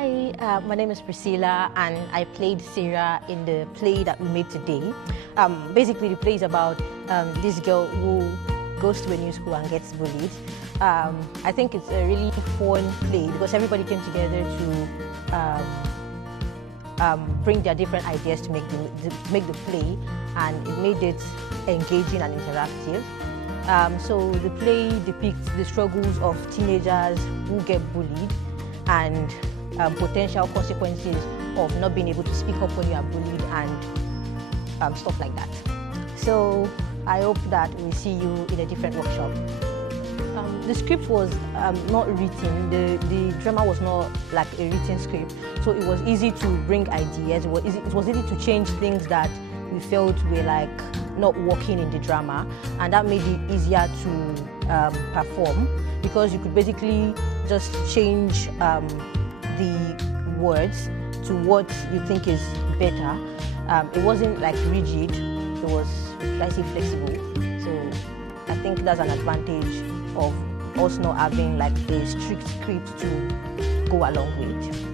Hi, my name is Priscilla and I played Sarah in the play that we made today. Basically, the play is about this girl who goes to a new school and gets bullied. I think it's a really fun play because everybody came together to bring their different ideas to make the play, and it made it engaging and interactive. So the play depicts the struggles of teenagers who get bullied and potential consequences of not being able to speak up when you are bullied and stuff like that. So I hope that we see you in a different workshop. The script was not written, the drama was not like a written script, so it was easy to bring ideas, it was easy to change things that we felt were like not working in the drama, and that made it easier to perform because you could basically just change the words to what you think is better. It wasn't like rigid, it was, should I say, flexible. So I think that's an advantage of us not having like a strict script to go along with.